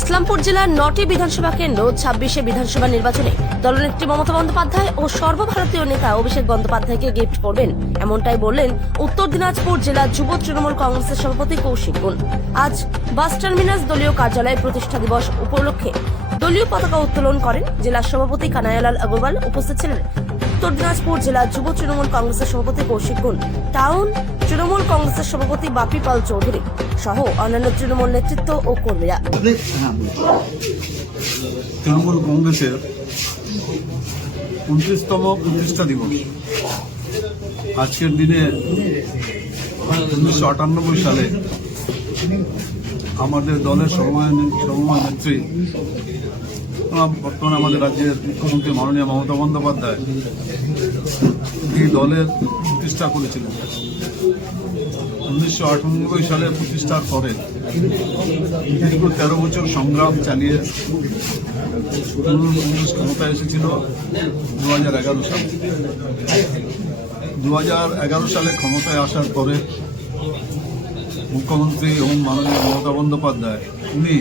ইসলামপুর জেলার 9টি বিধানসভা কেন্দ্র 26শে বিধানসভা নির্বাচনে দলনেত্রী মমতা বন্দ্যোপাধ্যায় ও সর্বভারতীয় নেতা অভিষেক বন্দ্যোপাধ্যায়কে গিফট করবেন, এমনটাই বললেন উত্তর দিনাজপুর জেলা যুব তৃণমূল কংগ্রেসের সভাপতি কৌশিক গুণ। আজ বাস টার্মিনাস দলীয় কার্যালয়ে প্রতিষ্ঠা দিবস উপলক্ষে দলীয় পতাকা উত্তোলন করেন জেলা সভাপতি কানাইয়ালাল আগরওয়াল। উপস্থিত ছিলেন উত্তর দিনাজপুর জেলা যুব তৃণমূল কংগ্রেসের সভাপতি কৌশিক গুণ, টাউন তৃণমূল কংগ্রেসের সভাপতি বাপি পাল চৌধুরী সহ অন্যান্য তৃণমূল নেতৃত্ব ও কর্মীরা। তৃণমূল কংগ্রেসের 29তম প্রতিষ্ঠা দিবস আজকের দিনে 1998 সালে আমাদের দলের সর্বময় নেত্রী বর্তমানে আমাদের রাজ্যের মুখ্যমন্ত্রী মাননীয় মমতা বন্দ্যোপাধ্যায় এই দলের প্রতিষ্ঠা করেছিলেন। 1998 সালে প্রতিষ্ঠার পরে দীর্ঘ 13 বছর সংগ্রাম চালিয়ে তৃণমূল কংগ্রেস ক্ষমতায় এসেছিল 2011 সালে। 2011 সালে ক্ষমতায় আসার পরে মুখ্যমন্ত্রী এবং মাননীয় মমতা বন্দ্যোপাধ্যায় উনি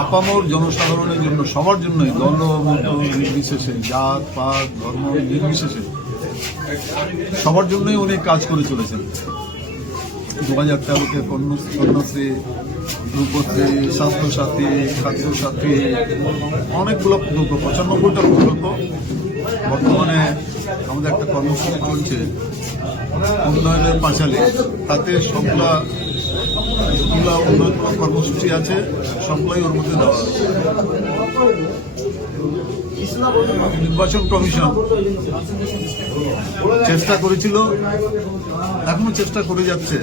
আপামর জনসাধারণের জন্য, সবার জন্যই, দল মত নির্বিশেষে, জাত পাত ধর্ম নির্বিশেষে সবার জন্যই উনি কাজ করে চলেছেন। 2013-তে কন্যাশ্রী, রূপশ্রী, স্বাস্থ্যসাথী, খাদ্যসাথী, অনেকগুলো প্রকল্প, 95টা প্রকল্প। বর্তমানে আমাদের একটা কর্মসূচি চলছে উন্নয়নের পাঁচালী, তাতে সবগুলা উন্নয়ন কর্মসূচি আছে, সবগুলাই ওর মধ্যে দেওয়া আছে। নির্বাচন কমিশন চেষ্টা করেছিল, এখনো চেষ্টা করে যাচ্ছে,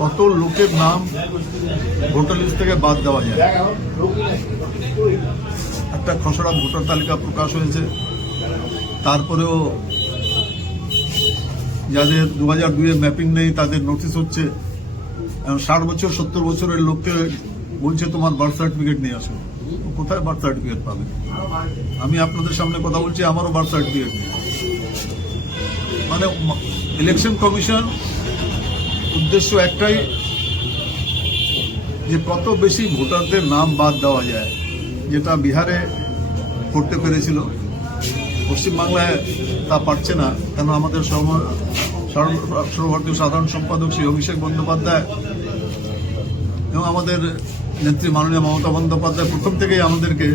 কত লোকের নাম ভোটার লিস্ট থেকে বাদ দেওয়া যায়। একটা খসড়া ভোটার তালিকা প্রকাশ হয়েছে, তারপরেও যাদের 2002-এ ম্যাপিং নেই তাদের নোটিশ হচ্ছে। 60 বছর 70 বছরের লোককে বলছে তোমার বার্থ সার্টিফিকেট নিয়ে আসো। কোথায় বার্থ সার্টিফিকেট পাবে? আমি আপনাদের সামনে কথা বলছি, আমারও বার্থ সার্টিফিকেট নেই। মানে ইলেকশন কমিশন উদ্দেশ্য একটাই, যে কত বেশি ভোটারদের নাম বাদ দেওয়া যায়, যেটা বিহারে করতে পেরেছিল, পশ্চিমবাংলায় তা পারছে না। কেন? আমাদের সর্বভারতীয় সাধারণ সম্পাদক শ্রী অভিষেক বন্দ্যোপাধ্যায় এবং আমাদের নেত্রী মাননীয় মমতা বন্দ্যোপাধ্যায় প্রথম থেকেই আমাদেরকে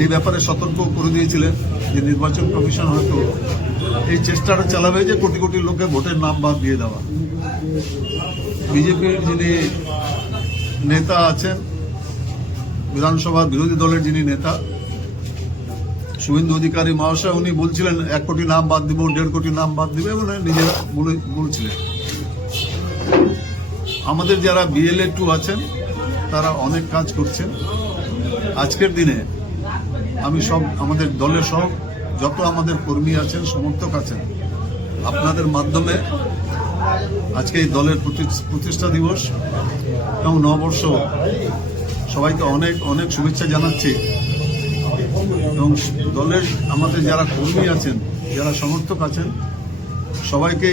এই ব্যাপারে সতর্ক করে দিয়েছিলেন যে নির্বাচন কমিশন হয়তো এই চেষ্টাটা চালাবে যে কোটি কোটি লোকের ভোটের নাম বাদ দিয়ে দেওয়া। বিজেপির যিনি নেতা আছেন, বিধানসভার বিরোধী দলের যিনি নেতা শুভেন্দু অধিকারী মহাশয়, উনি বলছিলেন 1 কোটি নাম বাদ দিব, 1.5 কোটি নাম বাদ দিবে, এবং নিজেরা বলছিলেন। আমাদের যারা BLA 2 আছেন তারা অনেক কাজ করছেন। আজকের দিনে আমি আমাদের দলের সব যত আমাদের কর্মী আছেন, সমর্থক আছেন, আপনাদের মাধ্যমে আজকে এই দলের প্রতিষ্ঠা দিবস এবং নববর্ষ সবাইকে অনেক অনেক শুভেচ্ছা জানাচ্ছি। এবং দলের আমাদের যারা কর্মী আছেন, যারা সমর্থক আছেন, সবাইকে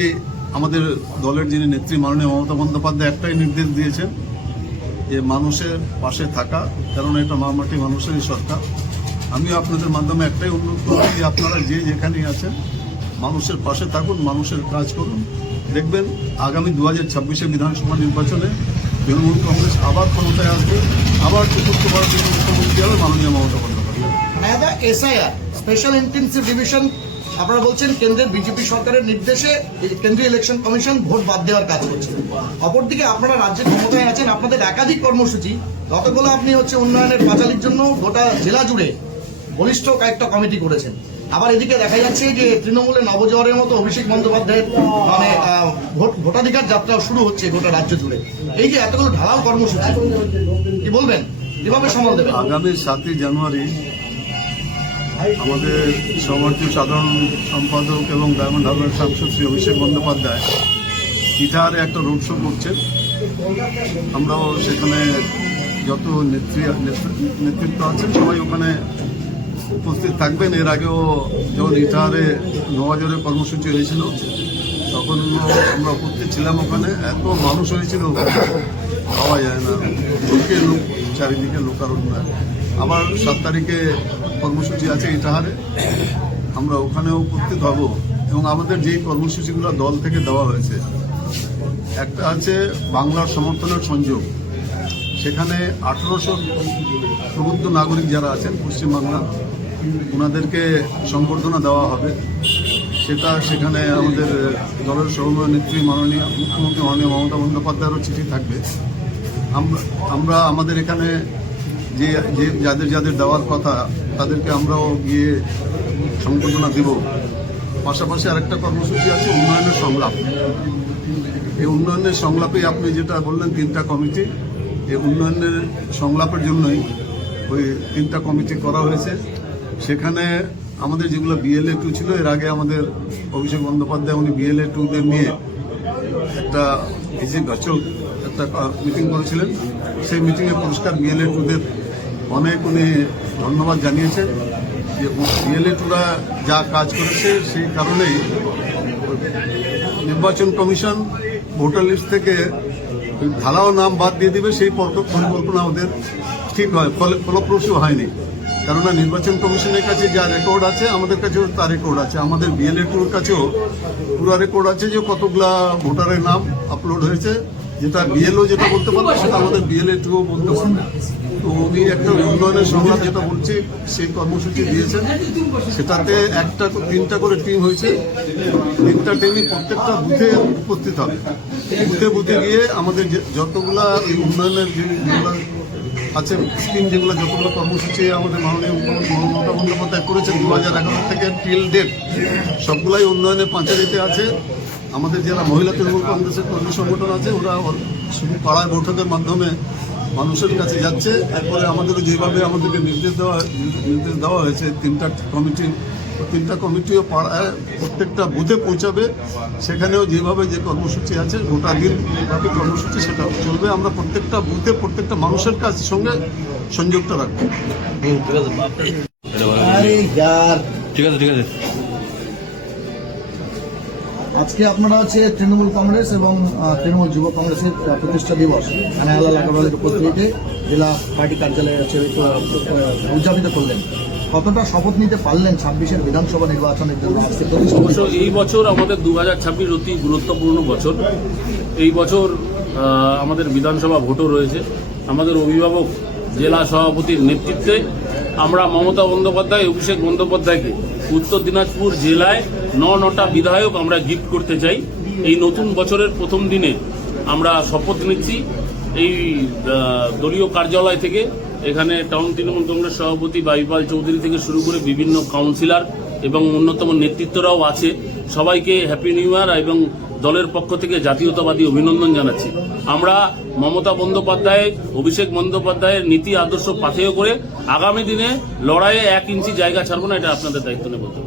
আমাদের দলের যিনি নেত্রী মাননীয় মমতা বন্দ্যোপাধ্যায় একটাই নির্দেশ দিয়েছেন যে মানুষের পাশে থাকা, কারণ এটা মা মাটি মানুষেরই সরকার। আমিও আপনাদের মাধ্যমে একটাই অনুরোধ করছি যে আপনারা যে যেখানেই আছেন মানুষের পাশে থাকুন, মানুষের কাজ করুন। দেখবেন আগামী 2026-এ বিধানসভা নির্বাচনে তৃণমূল কংগ্রেস আবার ক্ষমতায় আসবে, আবার চতুর্থবার মুখ্যমন্ত্রী হবে মাননীয় Mamata Bandyopadhyay. SIR special intensive division, আপনারা বলছেন কেন্দ্রের বিজেপি সরকারের নির্দেশে কেন্দ্রীয় ইলেকশন কমিশন ভোট বাদ দেওয়ার কাজ করছে। অপরদিকে আপনারা রাজ্যের ক্ষমতায় আছেন, আপনাদের একাধিক কর্মসূচি, যতগুলো আপনি উন্নয়নের পাঁচালীর জন্য গোটা জেলা জুড়ে বলিষ্ঠ কয়েকটা কমিটি করেছেন। আবার এদিকে দেখা যাচ্ছে যে তৃণমূলে নবজোয়ারের মতো অভিষেক বন্দ্যোপাধ্যায়ের ভোটাধিকার যাত্রা শুরু হচ্ছে গোটা রাজ্য জুড়ে। এই যে এতগুলো ঢালাও কর্মসূচি, কি বলবেন, কিভাবে সামাল দেবেন? আগামী 7ই জানুয়ারি আমাদের সর্বভারতীয় সাধারণ সম্পাদক এবং ডায়মন্ড হারবারের সাংসদ শ্রী অভিষেক বন্দ্যোপাধ্যায় ইটাহারে একটা রোড শো করছেন। আমরাও সেখানে যত নেতৃত্ব আছেন সবাই ওখানে উপস্থিত থাকবেন। এর আগেও যখন ইটাহারে নবাজরের কর্মসূচি হয়েছিল তখন আমরা উপস্থিত ছিলাম, ওখানে এত মানুষ হয়েছিল পাওয়া যায় না, লোকে লোক, চারিদিকে লোকারণ্য। আবার 7 তারিখে কর্মসূচি আছে ইটাহারে, আমরা ওখানেও উপস্থিত হব। এবং আমাদের যেই কর্মসূচিগুলো দল থেকে দেওয়া হয়েছে, একটা আছে বাংলার সমর্থনের সংযোগ, সেখানে 1800 প্রবুদ্ধ নাগরিক যারা আছেন পশ্চিমবাংলা, ওনাদেরকে সংবর্ধনা দেওয়া হবে। সেখানে আমাদের দলের সভানেত্রী মাননীয় মুখ্যমন্ত্রী মাননীয় মমতা বন্দ্যোপাধ্যায়েরও চিঠি থাকবে। আমরা আমাদের এখানে যে যাদের দেওয়ার কথা তাদেরকে আমরাও গিয়ে সংবর্ধনা দেব। পাশাপাশি আরেকটা কর্মসূচি আছে উন্নয়নের সংলাপ। এই উন্নয়নের সংলাপে আপনি যেটা বললেন 3টা কমিটি, এই উন্নয়নের সংলাপের জন্যই ওই 3টা কমিটি করা হয়েছে। সেখানে আমাদের যেগুলো BLA 2 ছিল, এর আগে আমাদের অভিষেক বন্দ্যোপাধ্যায় উনি BLA 2দের নিয়ে একটা ভার্চুয়াল একটা মিটিং করেছিলেন। সেই মিটিংয়ে পুরস্কার BLA 2দের অনেক উনি ধন্যবাদ জানিয়েছেন যে BLA 2রা যা কাজ করেছে সেই কারণেই নির্বাচন কমিশন ভোটার লিস্ট থেকে ঢালাও নাম বাদ দিয়ে দিবে, সেই পরিকল্পনা ওদের ঠিক হয়, ফলপ্রসূ হয়নি। কেননা নির্বাচন কমিশনের কাছে যা রেকর্ড আছে আমাদের কাছেও তার রেকর্ড আছে, আমাদের BLA 2-র কাছেও পুরো রেকর্ড আছে যে কতগুলা ভোটারের নাম আপলোড হয়েছে। যেটা BLO যেটা বলতে পারবে সেটা আমাদের BLA 2-ও বলতে পারবে। তো উনি একটা উন্নয়নের সংলাপ যেটা বলছি সেই কর্মসূচি দিয়েছেন, সেটাতে 3টা করে টিম হয়েছে। 3টা টিমই প্রত্যেকটা বুথে উপস্থিত হবে। বুথে গিয়ে আমাদের যতগুলা এই উন্নয়নের যেগুলো আছে স্কিম, যেগুলো যতগুলো কর্মসূচি আমাদের মাননীয় মুখ্যমন্ত্রী মমতা বন্দ্যোপাধ্যায় করেছেন 2011 থেকে টিল ডেট, সবগুলাই উন্নয়নের পাঁচালিতে আছে। আমাদের যারা মহিলা তৃণমূল কংগ্রেসের কর্মী সংগঠন আছে, ওরা শুধু পাড়ায় বৈঠকের মাধ্যমে মানুষের কাছে যাচ্ছে। এরপরে আমাদেরকে যেভাবে আমাদেরকে নির্দেশ দেওয়া হয়েছে 3টা কমিটিও পাড়ায় প্রত্যেকটা বুথে পৌঁছাবে। সেখানেও যেভাবে যে কর্মসূচি আছে গোটা দিন যেভাবে কর্মসূচি সেটা চলবে। আমরা প্রত্যেকটা বুথে প্রত্যেকটা মানুষের কাছে সঙ্গে সংযোগটা রাখবো। ঠিক আছে। আজকে আপনারা হচ্ছে তৃণমূল কংগ্রেস এবং তৃণমূল যুব কংগ্রেসের প্রতিষ্ঠা দিবস আনায়ালা লাগাবালের উপস্থিতিতে জেলা পার্টি কার্যালয়ে হচ্ছে উদযাপিত করলেন। কতটা শপথ নিতে পারলেন 26-এর বিধানসভা নির্বাচনের জন্য? এই বছর আমাদের 2026 অতি গুরুত্বপূর্ণ বছর। এই বছর আমাদের বিধানসভা ভোটও রয়েছে। আমাদের অভিভাবক জেলা সভাপতির নেতৃত্বে আমরা মমতা বন্দ্যোপাধ্যায়, অভিষেক বন্দ্যোপাধ্যায়কে উত্তর দিনাজপুর জেলায় 9টা বিধায়ক আমরা গিফট করতে চাই। এই নতুন বছরের প্রথম দিনে আমরা শপথ নিচ্ছি এই দলীয় কার্যালয় থেকে। এখানে টাউন তৃণমূল কংগ্রেস সভাপতি বাইপাল চৌধুরী থেকে শুরু করে বিভিন্ন কাউন্সিলর এবং অন্যতম নেতৃত্বরাও আছে। সবাইকে হ্যাপি নিউ ইয়ার এবং দলের পক্ষ থেকে জাতীয়তাবাদী অভিনন্দন জানাচ্ছি। আমরা মমতা বন্দ্যোপাধ্যায়, অভিষেক বন্দ্যোপাধ্যায়ের নীতি আদর্শ পাথেয় করে আগামী দিনে লড়াইয়ে 1 ইঞ্চি জায়গা ছাড়বো না, এটা আপনাদের দায়িত্ব নিয়ে বলতে